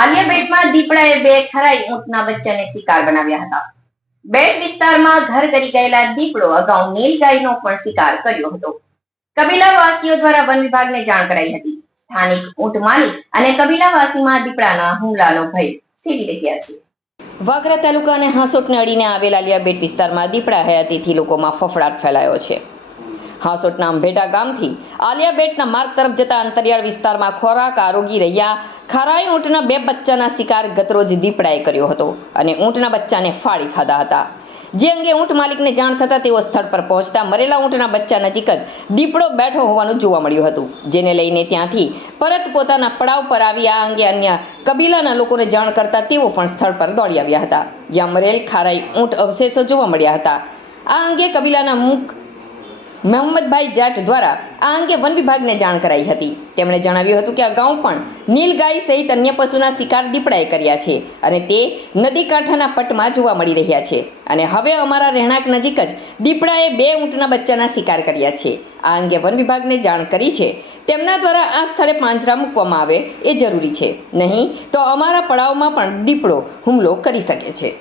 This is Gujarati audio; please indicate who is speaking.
Speaker 1: આલિયા બેટમાં દીપડાએ બે ખરાઈ ઊંટના બચ્ચાને શિકાર બનાવ્યા હતા. બેટ વિસ્તારમાં ઘર કરી ગયેલા દીપડો અગાઉ નીલગાયનો પણ શિકાર કર્યો હતો. કબીલાવાસીઓ દ્વારા વન વિભાગને જાણ કરાઈ હતી. સ્થાનિક ઊંટ માલિક અને કબીલાવાસીમાં દીપડાના હુમલાનો ભય સેવી રહ્યા છે. વાગરા તાલુકા અને હાંસોટ નડીને આવેલ આલિયાબેટ વિસ્તારમાં દીપડા હયાતીથી લોકોમાં ફફડાટ ફેલાયો છે. હાંસોટના અંભેટા ગામથી આલિયાબેટના માર્ગ તરફ જતા અંતરિયાળ વિસ્તારમાં ખોરાક, આરોગી રહ્યા ખારાઈ ઊંટના બે બચ્ચાના શિકાર ગતરોજ દીપડાએ કર્યો હતો અને ઊંટના બચ્ચાને ફાળી ખાધા હતા. જે અંગે ઊંટ માલિકને જાણ થતાં તેઓ સ્થળ પર પહોંચતા મરેલા ઊંટના બચ્ચા નજીક જ દીપડો બેઠો હોવાનું જોવા મળ્યું હતું, જેને લઈને ત્યાંથી પરત પોતાના પડાવ પર આવી આ અંગે અન્ય કબીલાના લોકોને જાણ કરતા તેઓ પણ સ્થળ પર દોડી આવ્યા હતા, જ્યાં મરેલ ખારાઈ ઊંટ અવશેષો જોવા મળ્યા હતા. આ અંગે કબીલાના મુખ મોહમ્મદભાઈ જાટ દ્વારા આ અંગે વન વિભાગને જાણ કરાઈ હતી. તેમણે જણાવ્યું હતું કે અગાઉ પણ નીલગાય સહિત અન્ય પશુના શિકાર દીપડાએ કર્યા છે અને તે નદી કાંઠાના પટમાં જોવા મળી રહ્યા છે. અને હવે અમારા રહેણાંક નજીક જ દીપડાએ બે ઊંટના બચ્ચાના શિકાર કર્યા છે. આ અંગે વન વિભાગને જાણ કરી છે. તેમના દ્વારા આ સ્થળે પાંજરા મૂકવામાં આવે એ જરૂરી છે. નહીં તો અમારા પડાવમાં પણ દીપડો હુમલો કરી શકે છે.